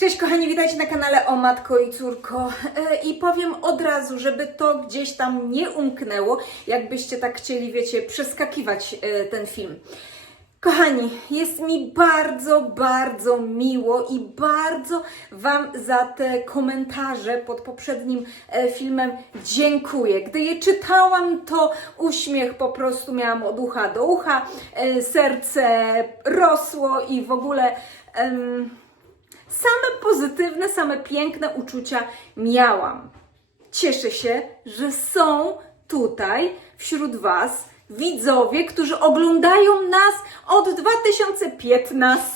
Cześć kochani, witajcie na kanale O Matko i Córko. E, I powiem od razu, żeby to gdzieś tam nie umknęło, jakbyście tak chcieli, wiecie, przeskakiwać e, ten film. Kochani, jest mi bardzo, bardzo miło i bardzo Wam za te komentarze pod poprzednim e, filmem dziękuję. Gdy je czytałam, to uśmiech po prostu miałam od ucha do ucha, serce rosło i w ogóle. Same pozytywne, same piękne uczucia miałam. Cieszę się, że są tutaj wśród Was widzowie, którzy oglądają nas od 2015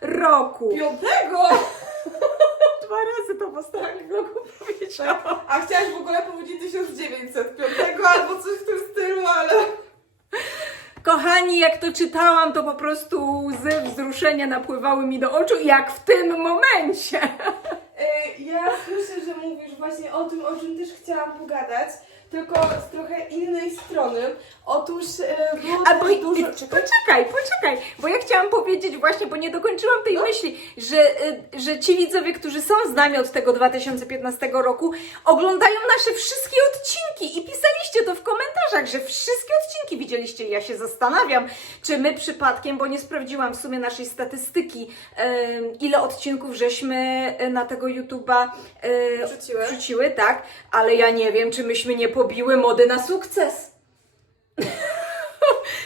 roku. Piątego! Dwa razy to w ostatnim roku powiedziałam. A chciałaś w ogóle powiedzieć 1905 albo coś w tym stylu, ale... Kochani, jak to czytałam, to po prostu łzy wzruszenia napływały mi do oczu, jak w tym momencie. E, Ja słyszę, że mówisz właśnie o tym, o czym też chciałam pogadać, tylko z trochę innej strony. Otóż e, było A bo też dużo... poczekaj, poczekaj, bo ja chciałam powiedzieć właśnie, bo nie dokończyłam tej myśli, że, y, że ci widzowie, którzy są z nami od tego 2015 roku, oglądają nasze wszystkie odcinki i pisaliście to w komentarzach, że wszystkie odcinki widzieliście. I Ja się zastanawiam, czy my przypadkiem, bo nie sprawdziłam w sumie naszej statystyki, ile odcinków żeśmy y, na tego YouTube'a y, Wrzuciły. wrzuciły, tak, ale ja nie wiem, czy myśmy nie pobiły mody na sukces.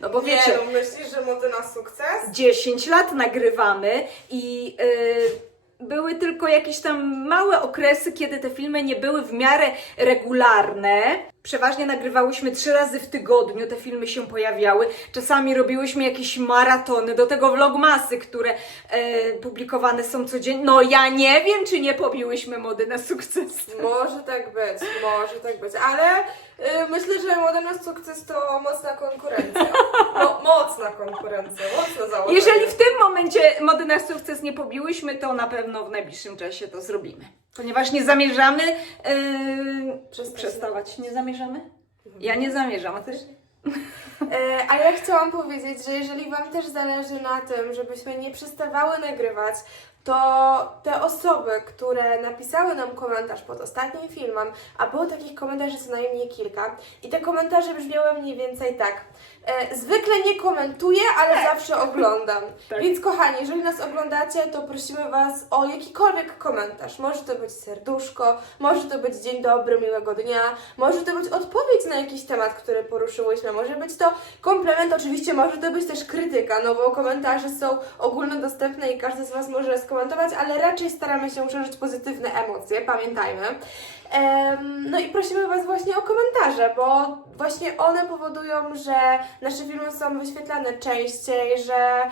No bo wiecie, Nie, no myślisz, że mody na sukces? 10 lat nagrywamy i y, były tylko jakieś tam małe okresy, kiedy te filmy nie były w miarę regularne. Przeważnie nagrywałyśmy trzy razy w tygodniu, te filmy się pojawiały. Czasami robiłyśmy jakieś maratony, do tego vlogmasy, które e, publikowane są codziennie. No ja nie wiem, czy nie pobiłyśmy mody na sukces. Może tak być, może tak być, ale y, myślę, że mody na sukces to mocna konkurencja. Mo, mocna konkurencja, mocne założenie. Jeżeli w tym momencie mody na sukces nie pobiłyśmy, to na pewno w najbliższym czasie to zrobimy. Ponieważ nie zamierzamy yy, przestawać. Nie zamierzamy? Ja nie zamierzam, a też a ja chciałam powiedzieć, że jeżeli Wam też zależy na tym, żebyśmy nie przestawały nagrywać, to te osoby, które napisały nam komentarz pod ostatnim filmem, a było takich komentarzy co najmniej kilka, i te komentarze brzmiały mniej więcej tak. E, zwykle nie komentuję, ale zawsze oglądam. Tak. Więc kochani, jeżeli nas oglądacie, to prosimy Was o jakikolwiek komentarz. Może to być serduszko, może to być dzień dobry, miłego dnia, może to być odpowiedź na jakiś temat, który poruszyłyśmy, może być to komplement, oczywiście może to być też krytyka, no bo komentarze są ogólnodostępne i każdy z Was może skomentować, ale raczej staramy się szerzyć pozytywne emocje, pamiętajmy. No i prosimy Was właśnie o komentarze, bo właśnie one powodują, że nasze filmy są wyświetlane częściej, że,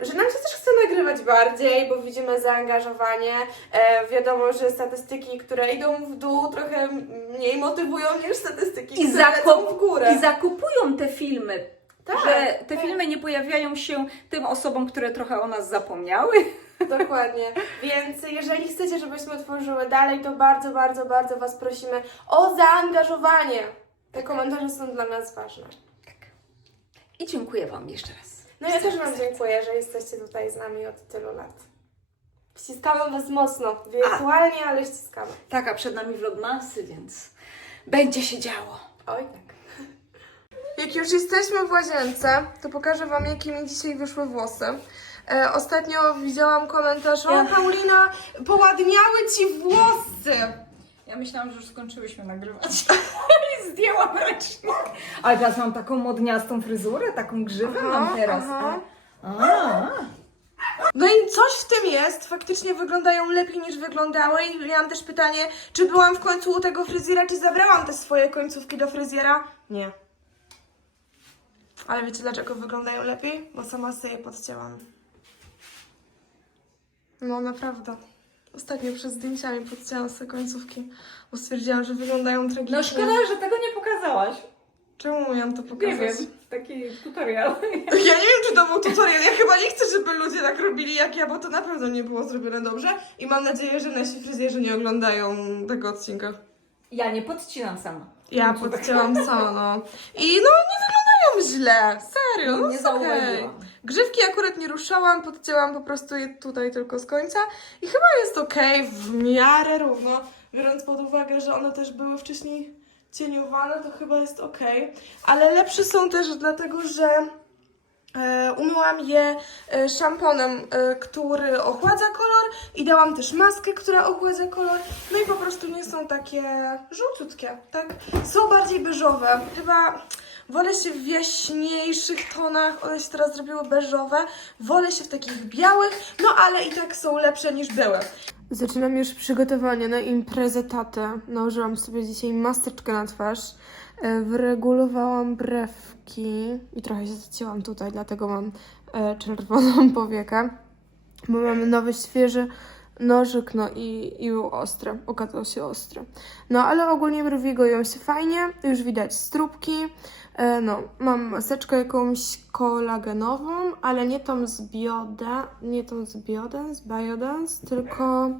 że nam się też chce nagrywać bardziej, bo widzimy zaangażowanie. Wiadomo, że statystyki, które idą w dół, trochę mniej motywują niż statystyki, I, które zakup, w górę. i zakupują te filmy. Tak, że te tak. filmy nie pojawiają się tym osobom, które trochę o nas zapomniały. Dokładnie. Więc jeżeli chcecie, żebyśmy tworzyły dalej, to bardzo, bardzo, bardzo Was prosimy o zaangażowanie. Te komentarze są dla nas ważne. I dziękuję Wam jeszcze raz. No ja też Wam dziękuję, że jesteście tutaj z nami od tylu lat. Ściskamy Was mocno, wirtualnie, ale ściskamy. Tak, a przed nami vlogmasy, więc będzie się działo. Oj tak. Jak już jesteśmy w łazience, to pokażę Wam, jakie mi dzisiaj wyszły włosy. E, ostatnio widziałam komentarz, o Paulina, poładniały Ci włosy! Ja myślałam, że już skończyłyśmy nagrywać. I zdjęłam ręcznik. Ale teraz mam taką modniastą fryzurę, taką grzywę Aha, mam teraz. aha. A, No i coś w tym jest, faktycznie wyglądają lepiej niż wyglądały i miałam też pytanie, czy byłam w końcu u tego fryzjera, czy zabrałam te swoje końcówki do fryzjera? Nie. Ale wiecie dlaczego wyglądają lepiej? Bo sama sobie je podcięłam. No naprawdę. Ostatnio przed zdjęciami podcięłam sobie końcówki, bo stwierdziłam, że wyglądają tragicznie. no szkoda, że tego nie pokazałaś. Czemu miałam to pokazać? Nie wiem, taki tutorial. Ja nie wiem, czy to był tutorial. Ja chyba nie chcę, żeby ludzie tak robili jak ja, bo to na pewno nie było zrobione dobrze. I mam nadzieję, że nasi fryzjerzy nie oglądają tego odcinka. Ja nie podcinam sama. Ja podcięłam sama, no. I no, nie wyglądają źle. Serio, no Nie okej. zauważyłam. Grzywki akurat nie ruszałam, podcięłam po prostu je tutaj tylko z końca i chyba jest ok, w miarę równo, biorąc pod uwagę, że one też były wcześniej cieniowane, to chyba jest ok, ale lepsze są też dlatego, że E, umyłam je e, szamponem, e, który ochładza kolor i dałam też maskę, która ochładza kolor. No i po prostu nie są takie żółciutkie, tak? Są bardziej beżowe. Chyba wolę się w jaśniejszych tonach, one się teraz zrobiły beżowe. Wolę się w takich białych, no ale i tak są lepsze niż były. Zaczynam już przygotowanie na imprezę tatę. Nałożyłam sobie dzisiaj maseczkę na twarz. E, Wyregulowałam brewki i trochę się zacięłam tutaj, dlatego mam e, czerwoną powiekę. Bo mamy nowy, świeży nożyk, no i, i był ostry. Okazał się ostry. No ale ogólnie brwi goją się fajnie, już widać strubki. E, no, mam maseczkę jakąś kolagenową, ale nie tą z Bioda, nie tą z Biodens, Biodens, tylko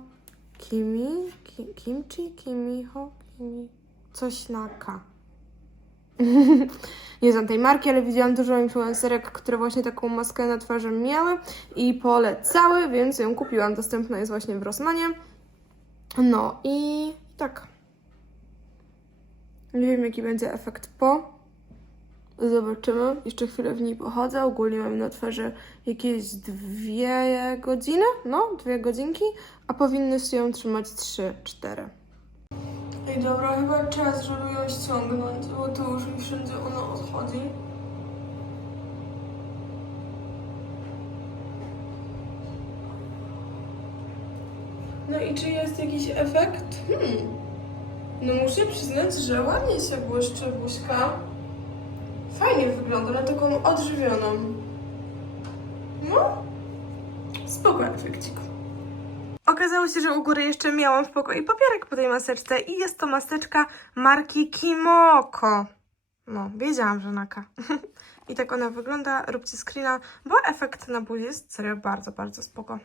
Kimi, Ki, Kimchi, Kimiho, Kimi, coś na K. nie znam tej marki, ale widziałam dużo influencerek, które właśnie taką maskę na twarzy miały i polecały, więc ją kupiłam. Dostępna jest właśnie w Rossmanie. No i tak. Nie wiem, jaki będzie efekt po. Zobaczymy. Jeszcze chwilę w niej pochodzę. Ogólnie mam na twarzy jakieś dwie godziny. No, dwie godzinki, a powinny się ją trzymać trzy, cztery. Ej, dobra, chyba czas, żeby ją ściągnąć, bo to już mi wszędzie ono odchodzi. No i czy jest jakiś efekt? Hmm. No muszę przyznać, że ładnie się błyszczy buźka. Fajnie wygląda na taką odżywioną. No, spoko efekcik. Okazało się, że u góry jeszcze miałam w pokoju papierek po tej maseczce i jest to maseczka marki Kimoko. No, wiedziałam, że naka. I tak ona wygląda. Róbcie screena, bo efekt na buzi jest serio bardzo, bardzo spoko.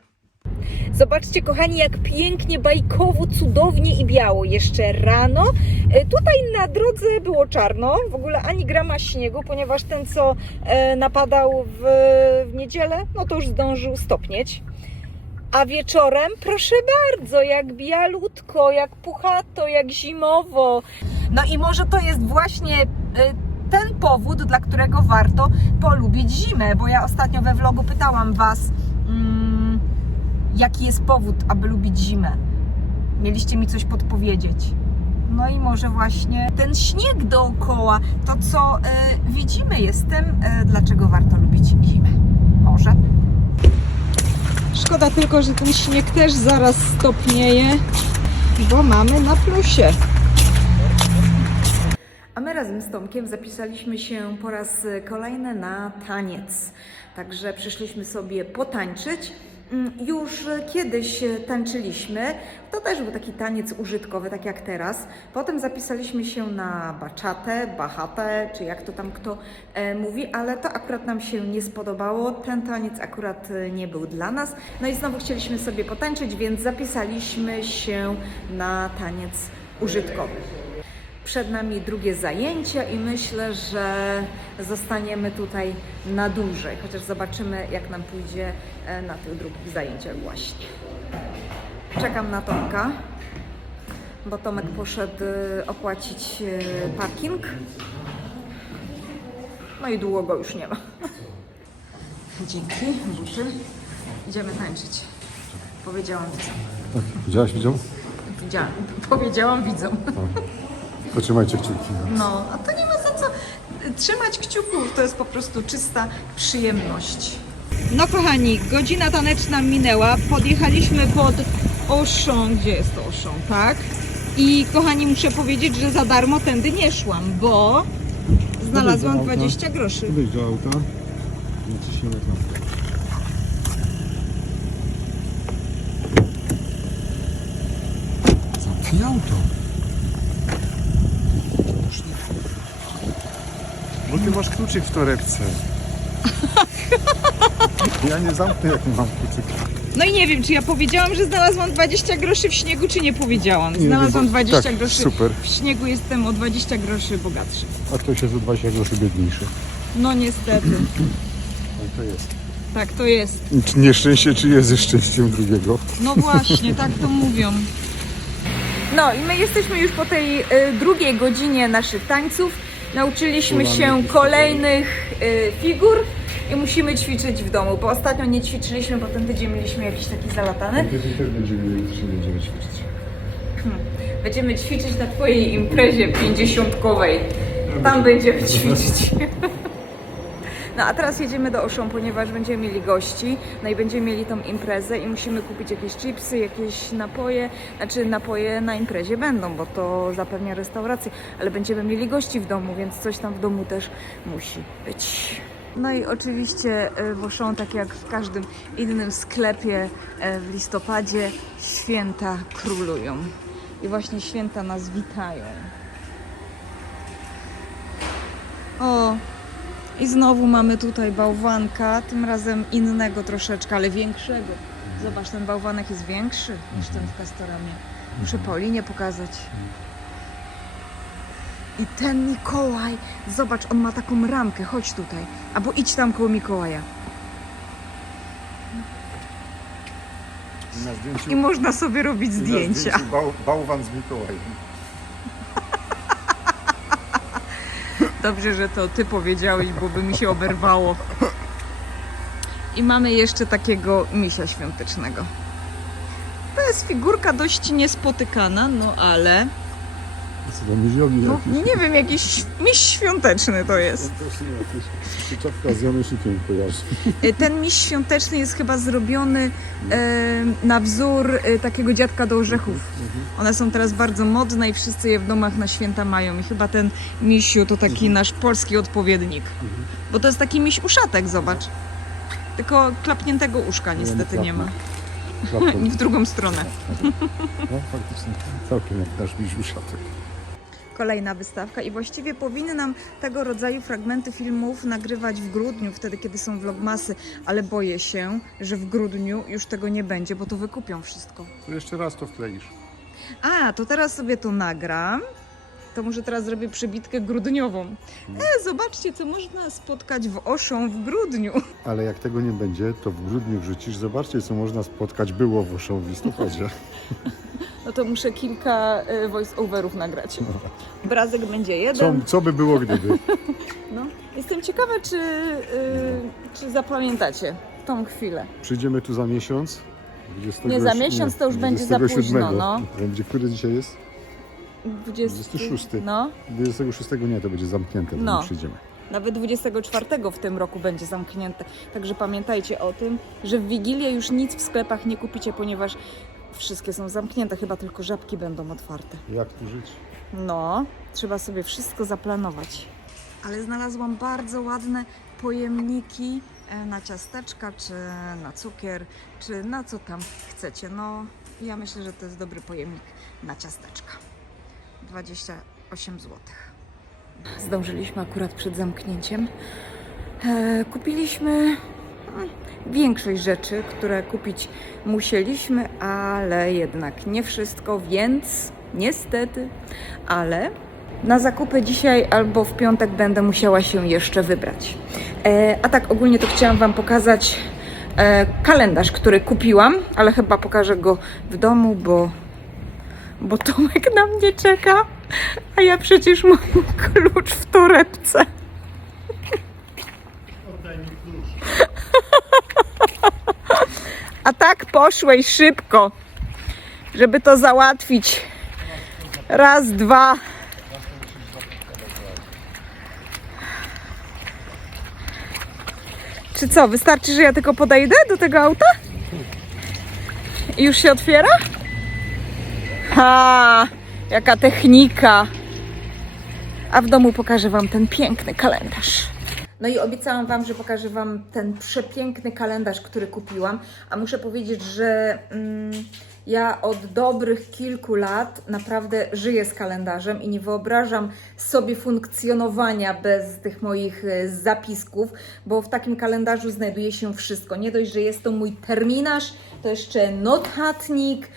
Zobaczcie, kochani, jak pięknie, bajkowo, cudownie i biało. Jeszcze rano. E, Tutaj na drodze było czarno, w ogóle ani grama śniegu, ponieważ ten, co e, napadał w, w niedzielę, no to już zdążył stopnieć. A wieczorem, proszę bardzo, jak bialutko, jak puchato, jak zimowo. No i może to jest właśnie e, ten powód, dla którego warto polubić zimę, bo ja ostatnio we vlogu pytałam Was, mm, jaki jest powód, aby lubić zimę. Mieliście mi coś podpowiedzieć. No i może właśnie ten śnieg dookoła, to co y, widzimy, jest tym, y, dlaczego warto lubić zimę. Może. Szkoda tylko, że ten śnieg też zaraz stopnieje, bo mamy na plusie. A my razem z Tomkiem zapisaliśmy się po raz kolejny na taniec. Także przyszliśmy sobie potańczyć. Mm, Już kiedyś tańczyliśmy. To też był taki taniec użytkowy, tak jak teraz. Potem zapisaliśmy się na baczatę, bachatę, czy jak to tam kto e, mówi, ale to akurat nam się nie spodobało. Ten taniec akurat e, nie był dla nas. No i znowu chcieliśmy sobie potańczyć, więc zapisaliśmy się na taniec użytkowy. Przed nami drugie zajęcie i myślę, że zostaniemy tutaj na dłużej, chociaż zobaczymy, jak nam pójdzie e, na tych drugich zajęciach właśnie. Czekam na Tomka, bo Tomek poszedł e, opłacić e, parking. No i długo go już nie ma. Dzięki, buty. Idziemy tańczyć. Powiedziałam widzom. Tak, widziałaś, widział? Widziałam. Powiedziałam widzom. Potrzymajcie kciuki. No, a to nie ma za co trzymać kciuków, to jest po prostu czysta przyjemność. No kochani, godzina taneczna minęła, podjechaliśmy pod Oszą, gdzie jest to Oszą, tak? I kochani, muszę powiedzieć, że za darmo tędy nie szłam, bo znalazłam Wyjdź do auta. 20 groszy. Wyjdź do auta. Naciśnij na klamkę. Zamknij auto. Bo ty masz kluczyk w torebce. Ja nie zamknę, jak nie mam kluczyka. No i nie wiem, czy ja powiedziałam, że znalazłam 20 groszy w śniegu, czy nie powiedziałam. Nie, Znalazłam nie, bo- 20 tak, groszy super. w śniegu, jestem o 20 groszy bogatszy. A ktoś jest o 20 groszy biedniejszy. No niestety. No i to jest. Tak to jest. Czy nieszczęście, czy jest ze szczęściem drugiego? No właśnie, tak to mówią. No i my jesteśmy już po tej y, drugiej godzinie naszych tańców. Nauczyliśmy się kolejnych y, figur i musimy ćwiczyć w domu, bo ostatnio nie ćwiczyliśmy, bo ten tydzień mieliśmy jakiś taki zalatany. Kiedy też będziemy mieli, będziemy ćwiczyć. Będziemy ćwiczyć na Twojej imprezie pięćdziesiątkowej. Tam będziemy ćwiczyć. No a teraz jedziemy do Oszą, ponieważ będziemy mieli gości, no i będziemy mieli tą imprezę i musimy kupić jakieś chipsy, jakieś napoje, znaczy napoje na imprezie będą, bo to zapewnia restaurację, ale będziemy mieli gości w domu, więc coś tam w domu też musi być. No i oczywiście e, w Auchan, tak jak w każdym innym sklepie e, w listopadzie, święta królują. I właśnie święta nas witają. O, i znowu mamy tutaj bałwanka, tym razem innego troszeczkę, ale większego. Zobacz, ten bałwanek jest większy niż ten w Castoramie. Muszę Paulinie pokazać. I ten Mikołaj, zobacz, on ma taką ramkę, chodź tutaj. Albo idź tam koło Mikołaja. Na zdjęciu, I można sobie robić na zdjęcia. zdjęciu bał, bałwan z Mikołajem. Dobrze, że to ty powiedziałeś, bo by mi się oberwało. I mamy jeszcze takiego misia świątecznego. To jest figurka dość niespotykana, no ale Co miziowi no, jakiś? nie wiem, jakiś miś świąteczny to jest. To się jakieś się czapka z Janoszykiem kojarzy. Y, Ten miś świąteczny jest chyba zrobiony e, na wzór e, takiego dziadka do orzechów. One są teraz bardzo modne i wszyscy je w domach na święta mają. I chyba ten misiu to taki nasz polski odpowiednik. Bo to jest taki miś uszatek, zobacz. Tylko klapniętego uszka niestety nie ma. Klapką. W drugą stronę. No faktycznie, całkiem jak nasz miś uszatek. Kolejna wystawka i właściwie powinny nam tego rodzaju fragmenty filmów nagrywać w grudniu, wtedy kiedy są vlogmasy, ale boję się, że w grudniu już tego nie będzie, bo to wykupią wszystko. To jeszcze raz to wkleisz. A, to teraz sobie to nagram. To może teraz zrobię przebitkę grudniową. E, zobaczcie, co można spotkać w Oszą w grudniu. Ale jak tego nie będzie, to w grudniu wrzucisz. Zobaczcie, co można spotkać było w Oszą w listopadzie. No to muszę kilka e, voice-overów nagrać. Obrazek będzie Co, jeden. co by było, gdyby? No. Jestem ciekawa, czy, e, czy zapamiętacie tą chwilę. Przyjdziemy tu za miesiąc. 20, Nie, za miesiąc to już będzie za 27. późno, no. Będzie, który dzisiaj jest? 20, 26. No, 26 nie, to będzie zamknięte, No. przyjdziemy. nawet 24 w tym roku będzie zamknięte. Także pamiętajcie o tym, że w Wigilię już nic w sklepach nie kupicie, ponieważ wszystkie są zamknięte, chyba tylko żabki będą otwarte. Jak tu żyć? No, trzeba sobie wszystko zaplanować. Ale znalazłam bardzo ładne pojemniki e, na ciasteczka, czy na cukier, czy na co tam chcecie. No, ja myślę, że to jest dobry pojemnik na ciasteczka. 28 zł. Zdążyliśmy akurat przed zamknięciem. E, kupiliśmy mm, większość rzeczy, które kupić musieliśmy, ale jednak nie wszystko, więc niestety, ale na zakupy dzisiaj albo w piątek będę musiała się jeszcze wybrać. E, a tak ogólnie to chciałam Wam pokazać e, kalendarz, który kupiłam, ale chyba pokażę go w domu, bo, bo Tomek na mnie czeka, a ja przecież mam klucz w torebce. A tak poszłeś szybko, żeby to załatwić. Raz, dwa. Czy co, wystarczy, że ja tylko podejdę do tego auta? I już się otwiera? Ha, jaka technika. A w domu pokażę Wam ten piękny kalendarz. No i obiecałam Wam, że pokażę Wam ten przepiękny kalendarz, który kupiłam. A muszę powiedzieć, że mm, ja od dobrych kilku lat naprawdę żyję z kalendarzem i nie wyobrażam sobie funkcjonowania bez tych moich e, zapisków, bo w takim kalendarzu znajduje się wszystko. Nie dość, że jest to mój terminarz, to jeszcze notatnik,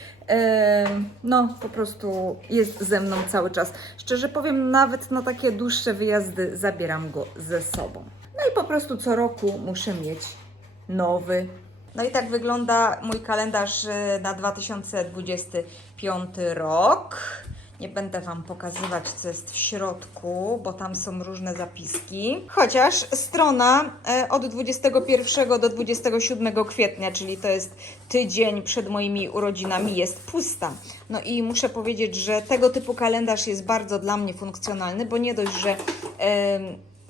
no, po prostu jest ze mną cały czas. Szczerze powiem, nawet na takie dłuższe wyjazdy zabieram go ze sobą. No i po prostu co roku muszę mieć nowy. No i tak wygląda mój kalendarz e, na 2025 rok. Nie będę Wam pokazywać, co jest w środku, bo tam są różne zapiski. Chociaż strona e, od 21 do 27 kwietnia, czyli to jest tydzień przed moimi urodzinami, jest pusta. No i muszę powiedzieć, że tego typu kalendarz jest bardzo dla mnie funkcjonalny, bo nie dość, że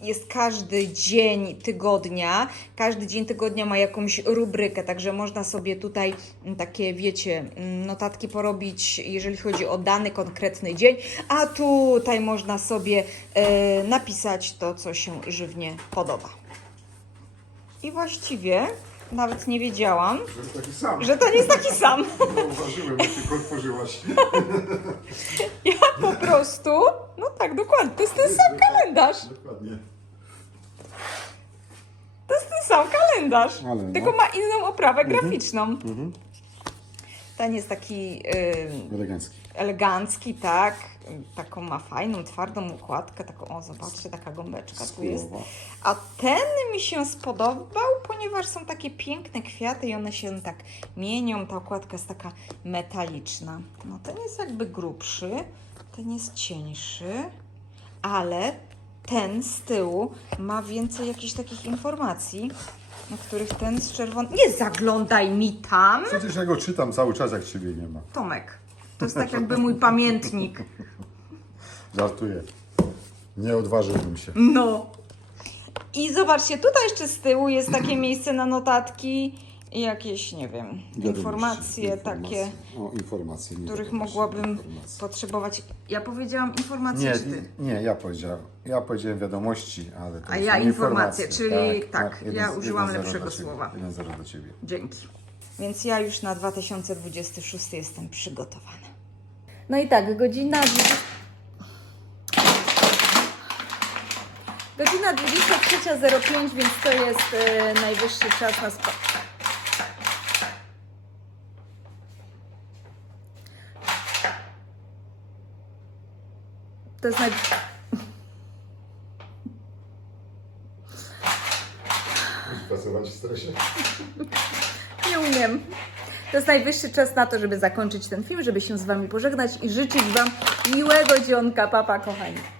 jest każdy dzień tygodnia. Każdy dzień tygodnia ma jakąś rubrykę, także można sobie tutaj mm, takie, wiecie, mm, notatki porobić, jeżeli chodzi o dany konkretny dzień, a tutaj można sobie e, napisać to, co się żywnie podoba. I właściwie nawet nie wiedziałam, To jest taki sam. że to nie jest taki sam. Zauważyłem, jak tylko otworzyłaś. Ja po prostu, no tak, dokładnie, to jest ten sam kalendarz. Dokładnie. To jest ten sam kalendarz, Ale no. tylko ma inną oprawę graficzną. Ten jest taki y, Elegancki. elegancki, tak. Taką ma fajną, twardą układkę. Taką, o, zobaczcie, taka gąbeczka tu jest. A ten mi się spodobał, ponieważ są takie piękne kwiaty i one się tak mienią. Ta okładka jest taka metaliczna. No ten jest jakby grubszy, ten jest cieńszy, ale ten z tyłu ma więcej jakichś takich informacji, na których ten z czerwonym... Nie zaglądaj mi tam! Przecież ja go czytam cały czas, jak ciebie nie ma. Tomek, to jest tak jakby mój pamiętnik. Żartuję. Nie odważyłbym się. No. I zobaczcie, tutaj jeszcze z tyłu jest takie miejsce na notatki i jakieś, nie wiem, informacje takie, O, informacje. nie których wiadomości, mogłabym informacje. potrzebować. Ja powiedziałam informacje, Nie, czy ty? nie, ja powiedziałem. Ja powiedziałem wiadomości, ale to A ja informacje, informacje. czyli tak, jeden- ja użyłam zero lepszego ciebie, słowa. Jeden zero do ciebie. Dzięki. Więc ja już na 2026 jestem przygotowana. No i tak, godzina... Godzina 23.05, więc to jest e, najwyższy czas na spa... To jest naj... Pracować w stresie? Nie umiem. To jest najwyższy czas na to, żeby zakończyć ten film, żeby się z Wami pożegnać i życzyć Wam miłego dzionka, papa kochani.